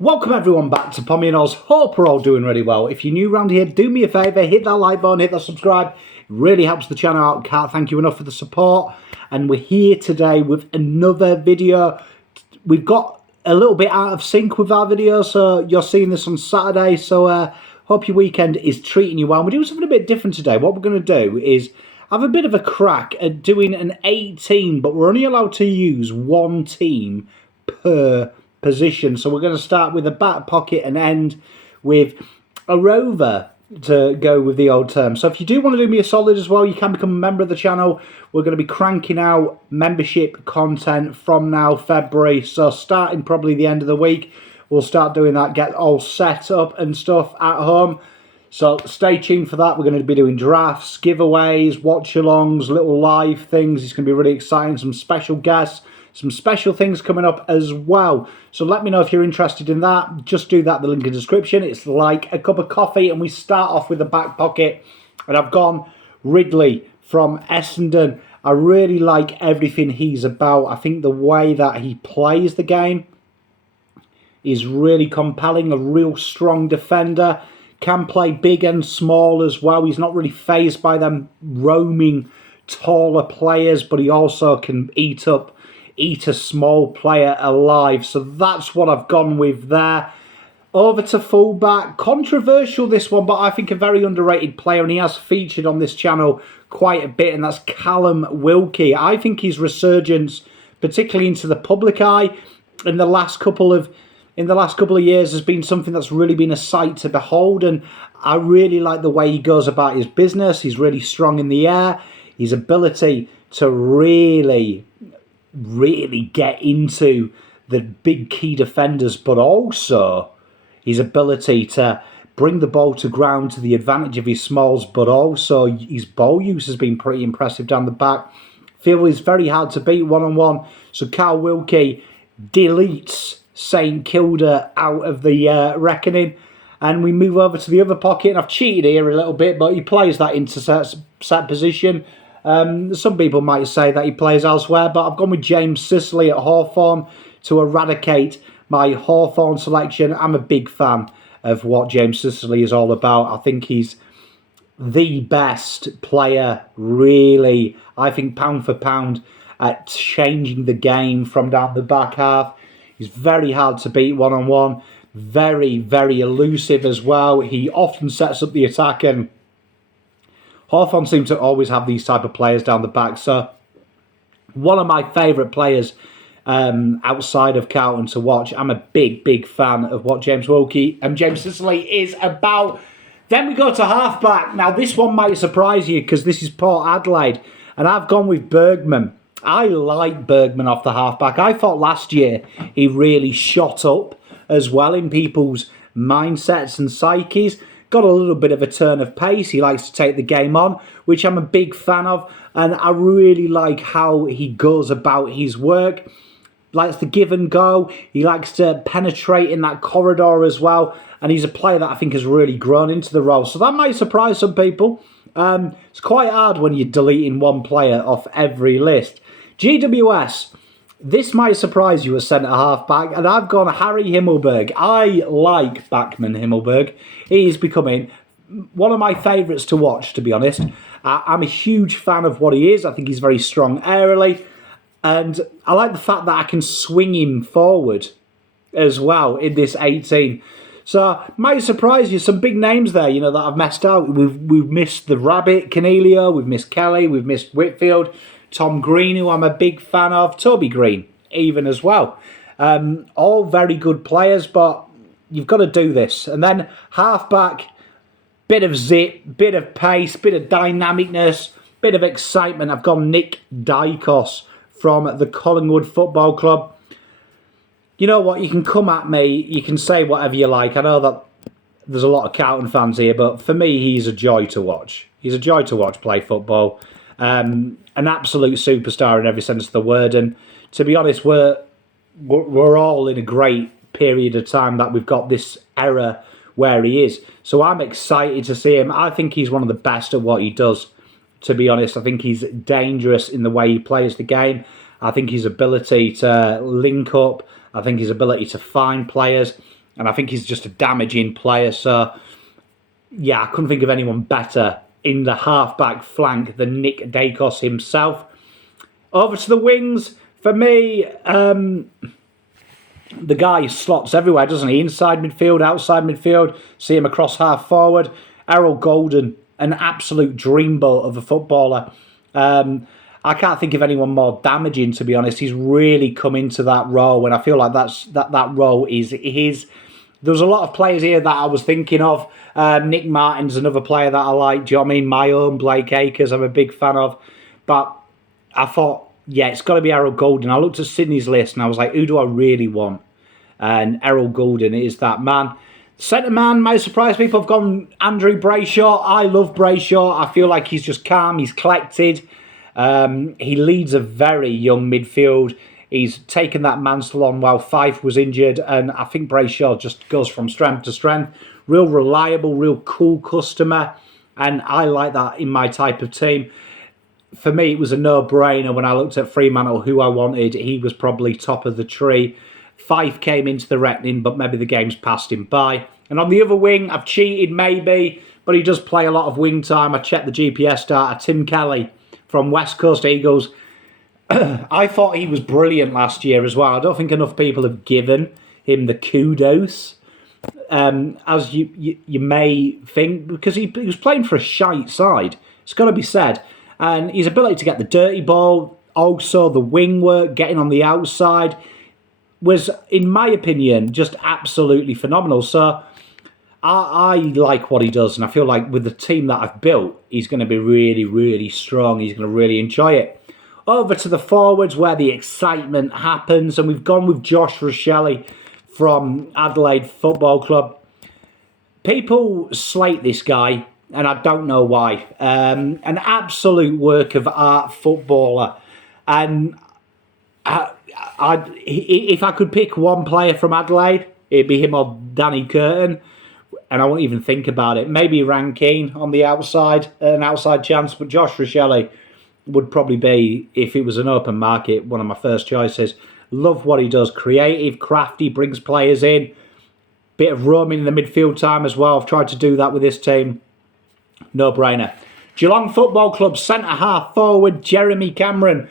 Welcome everyone back to Pommy and Oz. Hope we're all doing really well. If you're new around here, do me a favour, hit that like button, hit that subscribe. It really helps the channel out. Can't thank you enough for the support. And we're here today with another video. We've got a little bit out of sync with our video, so you're seeing this on Saturday. So hope your weekend is treating you well. We're doing something a bit different today. What we're going to do is have a bit of a crack at doing an 18, but we're only allowed to use one team per position. So we're going to start with a back pocket and end with a rover to go with the old term. So if you do want to do me a solid as well, you can become a member of the channel. We're going to be cranking out membership content from now, February. So starting probably the end of the week, we'll start doing that, get all set up and stuff at home. So stay tuned for that. We're going to be doing drafts, giveaways, watch-alongs, little live things. It's going to be really exciting. Some special guests, some special things coming up as well. So let me know if you're interested in that. Just do that, the link in the description. It's like a cup of coffee, and we start off with the back pocket. And I've gone Ridley from Essendon. I really like everything he's about. I think the way that he plays the game is really compelling. A real strong defender. Can play big and small as well. He's not really fazed by them roaming taller players, but he also can eat a small player alive. So that's what I've gone with there. Over to fullback. Controversial this one, but I think a very underrated player, and he has featured on this channel quite a bit, and that's Callum Wilkie. I think his resurgence, particularly into the public eye, in the last couple of years has been something that's really been a sight to behold, and I really like the way he goes about his business. He's really strong in the air. His ability to really get into the big key defenders, but also his ability to bring the ball to ground to the advantage of his smalls, but also his ball use has been pretty impressive down the back. Feel he's very hard to beat one-on-one. So Carl Wilkie deletes St Kilda out of the reckoning, and we move over to the other pocket. And I've cheated here a little bit, but he plays that into set position. Some people might say that he plays elsewhere, but I've gone with James Sicily at Hawthorn to eradicate my Hawthorn selection. I'm a big fan of what James Sicily is all about. I think he's the best player, really, I think, pound for pound, at changing the game from down the back half. He's very hard to beat one-on-one, very, very elusive as well. He often sets up the attack, and Hawthorn seem to always have these type of players down the back. So one of my favourite players outside of Carlton to watch. I'm a big, big fan of what James Wilkie and James Sicily is about. Then we go to halfback. Now this one might surprise you because this is Port Adelaide, and I've gone with Bergman. I like Bergman off the halfback. I thought last year he really shot up as well in people's mindsets and psyches. Got a little bit of a turn of pace. He likes to take the game on, which I'm a big fan of. And I really like how he goes about his work. Likes to give and go. He likes to penetrate in that corridor as well. And he's a player that I think has really grown into the role. So that might surprise some people. It's quite hard when you're deleting one player off every list. GWS, this might surprise you as centre-half-back, and I've gone Harry Himmelberg. I like Bachman Himmelberg. He is becoming one of my favourites to watch, to be honest. I'm a huge fan of what he is. I think he's very strong aerially, and I like the fact that I can swing him forward as well in this 18. So, might surprise you, some big names there, you know, that I've messed out. We've missed the Rabbit, Canelio, we've missed Kelly, we've missed Whitfield, Tom Green, who I'm a big fan of, Toby Green, even as well. All very good players, but you've got to do this. And then halfback, bit of zip, bit of pace, bit of dynamicness, bit of excitement. I've gone Nick Dykos from the Collingwood Football Club. You know what, you can come at me, you can say whatever you like. I know that there's a lot of Carlton fans here, but for me, he's a joy to watch. He's a joy to watch play football. An absolute superstar in every sense of the word. And to be honest, we're all in a great period of time that we've got this era where he is. So I'm excited to see him. I think he's one of the best at what he does, to be honest. I think he's dangerous in the way he plays the game. I think his ability to link up, I think his ability to find players, and I think he's just a damaging player. So, yeah, I couldn't think of anyone better in the half-back flank than Nick Dacos himself. Over to the wings. For me, the guy slots everywhere, doesn't he? Inside midfield, outside midfield. See him across half forward. Errol Golden, an absolute dreamboat of a footballer. I can't think of anyone more damaging, to be honest. He's really come into that role, and I feel like that role is his. There was a lot of players here that I was thinking of. Nick Martin's another player that I like. Do you know what I mean? My own Blake Acres, I'm a big fan of. But I thought, yeah, it's got to be Errol Golden. I looked at Sydney's list and I was like, who do I really want? And Errol Golden is that man. Centre man might surprise people. I've gone Andrew Brayshaw. I love Brayshaw. I feel like he's just calm. He's collected. He leads a very young midfield. He's taken that mantle on while Fife was injured. And I think Brayshaw just goes from strength to strength. Real reliable, real cool customer. And I like that in my type of team. For me, it was a no-brainer when I looked at Fremantle, who I wanted. He was probably top of the tree. Fife came into the reckoning, but maybe the game's passed him by. And on the other wing, I've cheated maybe, but he does play a lot of wing time. I checked the GPS data. Tim Kelly from West Coast Eagles. I thought he was brilliant last year as well. I don't think enough people have given him the kudos, as you may think, because he was playing for a shite side. It's got to be said. And his ability to get the dirty ball, also the wing work, getting on the outside, was, in my opinion, just absolutely phenomenal. So I like what he does, and I feel like with the team that I've built, he's going to be really, really strong. He's going to really enjoy it. Over to the forwards where the excitement happens, and we've gone with Josh Rochelle from Adelaide Football Club. People slate this guy, and I don't know why. An absolute work of art footballer. And if I could pick one player from Adelaide, it'd be him or Danny Curtin. And I won't even think about it. Maybe Rankine on the outside, an outside chance. But Josh Rochelle would probably be, if it was an open market, one of my first choices. Love what he does. Creative, crafty, brings players in. Bit of roaming in the midfield time as well. I've tried to do that with this team. No-brainer. Geelong Football Club centre-half forward Jeremy Cameron.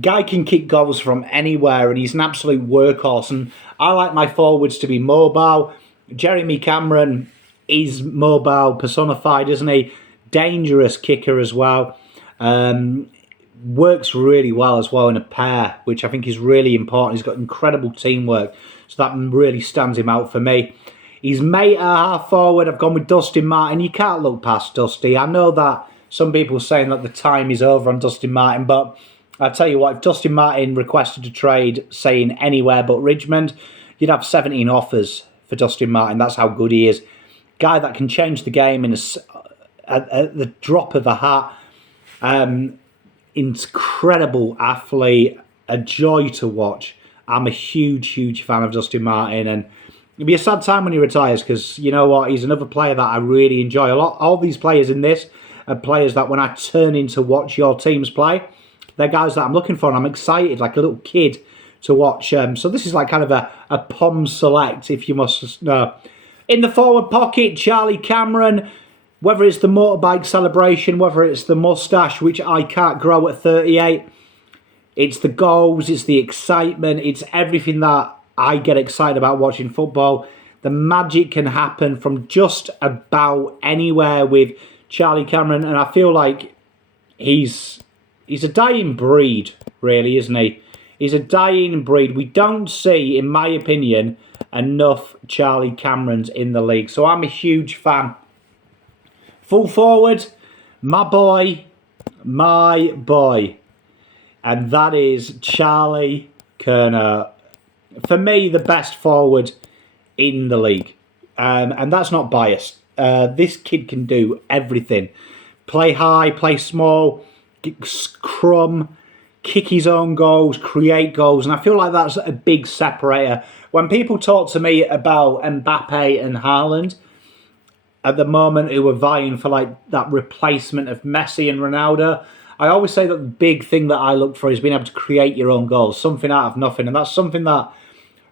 Guy can kick goals from anywhere, and he's an absolute workhorse. And I like my forwards to be mobile. Jeremy Cameron is mobile personified, isn't he? Dangerous kicker as well. Works really well as well in a pair, which I think is really important. He's got incredible teamwork, so that really stands him out for me. His mate at half forward, I've gone with Dustin Martin. You can't look past Dusty. I know that some people are saying that the time is over on Dustin Martin, but I'll tell you what, if Dustin Martin requested a trade, saying anywhere but Richmond, you'd have 17 offers for Dustin Martin. That's how good he is. Guy that can change the game at the drop of a hat. Incredible athlete, a joy to watch. I'm a huge, huge fan of Dustin Martin, and it'll be a sad time when he retires, because you know what, he's another player that I really enjoy a lot. All these players in this are players that when I turn in to watch your teams play, they're guys that I'm looking for, and I'm excited like a little kid to watch. So this is like kind of a POM select, if you must know. In the forward pocket, Charlie Cameron. Whether it's the motorbike celebration, whether it's the moustache, which I can't grow at 38, it's the goals, it's the excitement, it's everything that I get excited about watching football. The magic can happen from just about anywhere with Charlie Cameron, and I feel like he's a dying breed, really, isn't he? He's a dying breed. We don't see, in my opinion, enough Charlie Camerons in the league, so I'm a huge fan. Full forward, my boy, and that is Charlie Curnow. For me, the best forward in the league, and that's not biased. This kid can do everything. Play high, play small, scrum, kick his own goals, create goals, and I feel like that's a big separator. When people talk to me about Mbappe and Haaland, at the moment, who are vying for like that replacement of Messi and Ronaldo, I always say that the big thing that I look for is being able to create your own goals, something out of nothing, and that's something that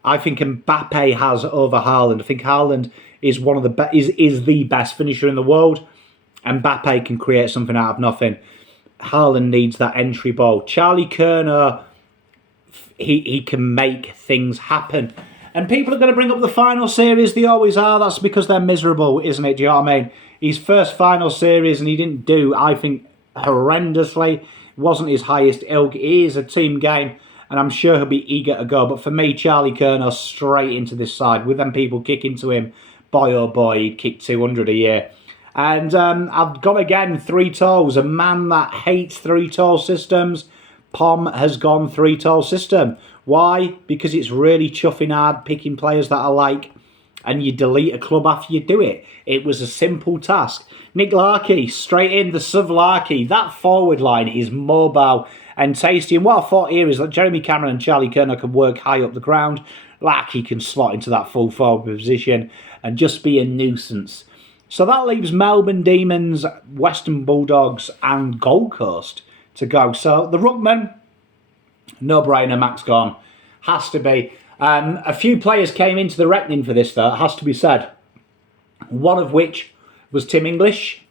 I think Mbappe has over Haaland. I think Haaland is one of the is the best finisher in the world. Mbappe can create something out of nothing. Haaland needs that entry ball. Charlie Kerner, he can make things happen. And people are going to bring up the final series. They always are. That's because they're miserable, isn't it? Do you know what I mean? His first final series, and he didn't do, I think, horrendously. It wasn't his highest ilk. It is a team game, and I'm sure he'll be eager to go. But for me, Charlie Kerner straight into this side. With them people kicking to him, boy oh boy, he'd kick 200 a year. And I've gone again, 3 tolls. A man that hates 3 toll systems. Pom has gone 3 toll system. Why? Because it's really chuffing hard picking players that I like, and you delete a club after you do it. It was a simple task. Nick Larkey, straight in the Larkey. That forward line is mobile and tasty. And what I thought here is that Jeremy Cameron and Charlie Kerner can work high up the ground. Larkey can slot into that full forward position and just be a nuisance. So that leaves Melbourne Demons, Western Bulldogs and Gold Coast to go. So the Ruckman, no-brainer, Max gone. Has to be. A few players came into the reckoning for this, though, it has to be said. One of which was Tim English.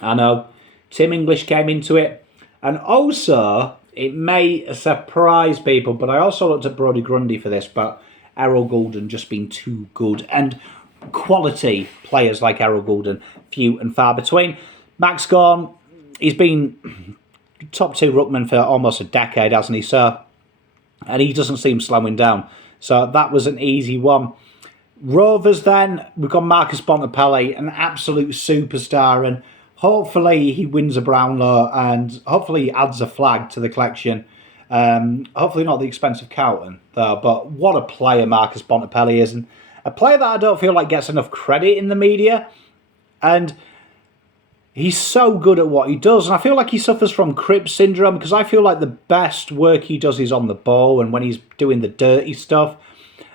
I know. Tim English came into it. And also, it may surprise people, but I also looked at Brodie Grundy for this, but Errol Goulden just been too good. And quality players like Errol Goulden, few and far between. Max gone. He's been top 2 ruckman for almost a decade, hasn't he, sir? And he doesn't seem slowing down. So that was an easy one. Rovers then, we've got Marcus Bontempelli, an absolute superstar, and hopefully he wins a Brownlow and hopefully he adds a flag to the collection. Hopefully not the expense of Carlton, though, but what a player Marcus Bontempelli is, and a player that I don't feel like gets enough credit in the media. And he's so good at what he does, and I feel like he suffers from Cripps syndrome, because I feel like the best work he does is on the ball and when he's doing the dirty stuff.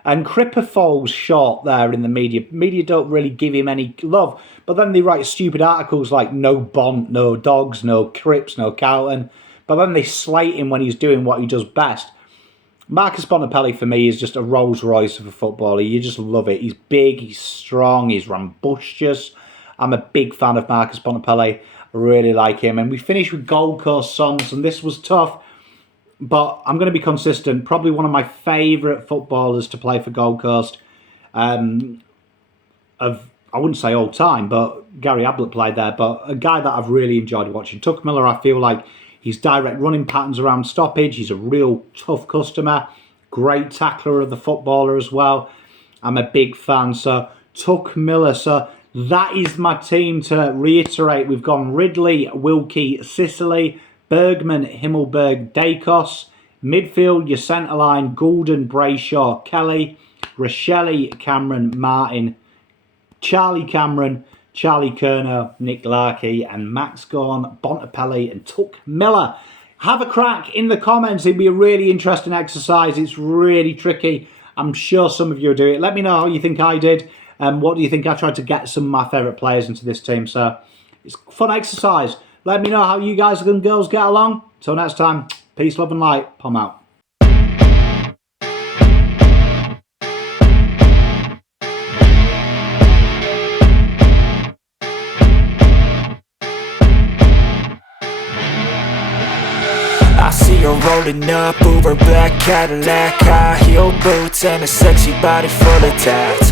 And Cripper falls short there in the media. Media don't really give him any love, but then they write stupid articles like no Bont, no Dogs, no Cripps, no Carlton, but then they slate him when he's doing what he does best. Marcus Bontempelli for me is just a Rolls Royce of a footballer. You just love it. He's big, he's strong, he's rambunctious. I'm a big fan of Marcus Bontempelli. I really like him. And we finished with Gold Coast songs, and this was tough, but I'm going to be consistent. Probably one of my favourite footballers to play for Gold Coast. I wouldn't say all time, but Gary Ablett played there. But a guy that I've really enjoyed watching. Tuck Miller, I feel like his direct running patterns around stoppage. He's a real tough customer. Great tackler of the footballer as well. I'm a big fan. So Tuck Miller. So that is my team. To reiterate, we've gone Ridley, Wilkie, Sicily, Bergman, Himmelberg, Dacos. Midfield, your centre line, Goulden, Brayshaw, Kelly, Rochelle, Cameron, Martin, Charlie Cameron, Charlie Kerner, Nick Larkey, and Max Gorn, Bontempelli, and Tuck Miller. Have a crack in the comments. It'd be a really interesting exercise. It's really tricky. I'm sure some of you will do it. Let me know how you think I did. What do you think? I tried to get some of my favourite players into this team. So it's a fun exercise. Let me know how you guys and girls get along. Till next time, peace, love and light. Pom out. I see her rolling up, Uber black Cadillac, high heel boots and a sexy body full of tats.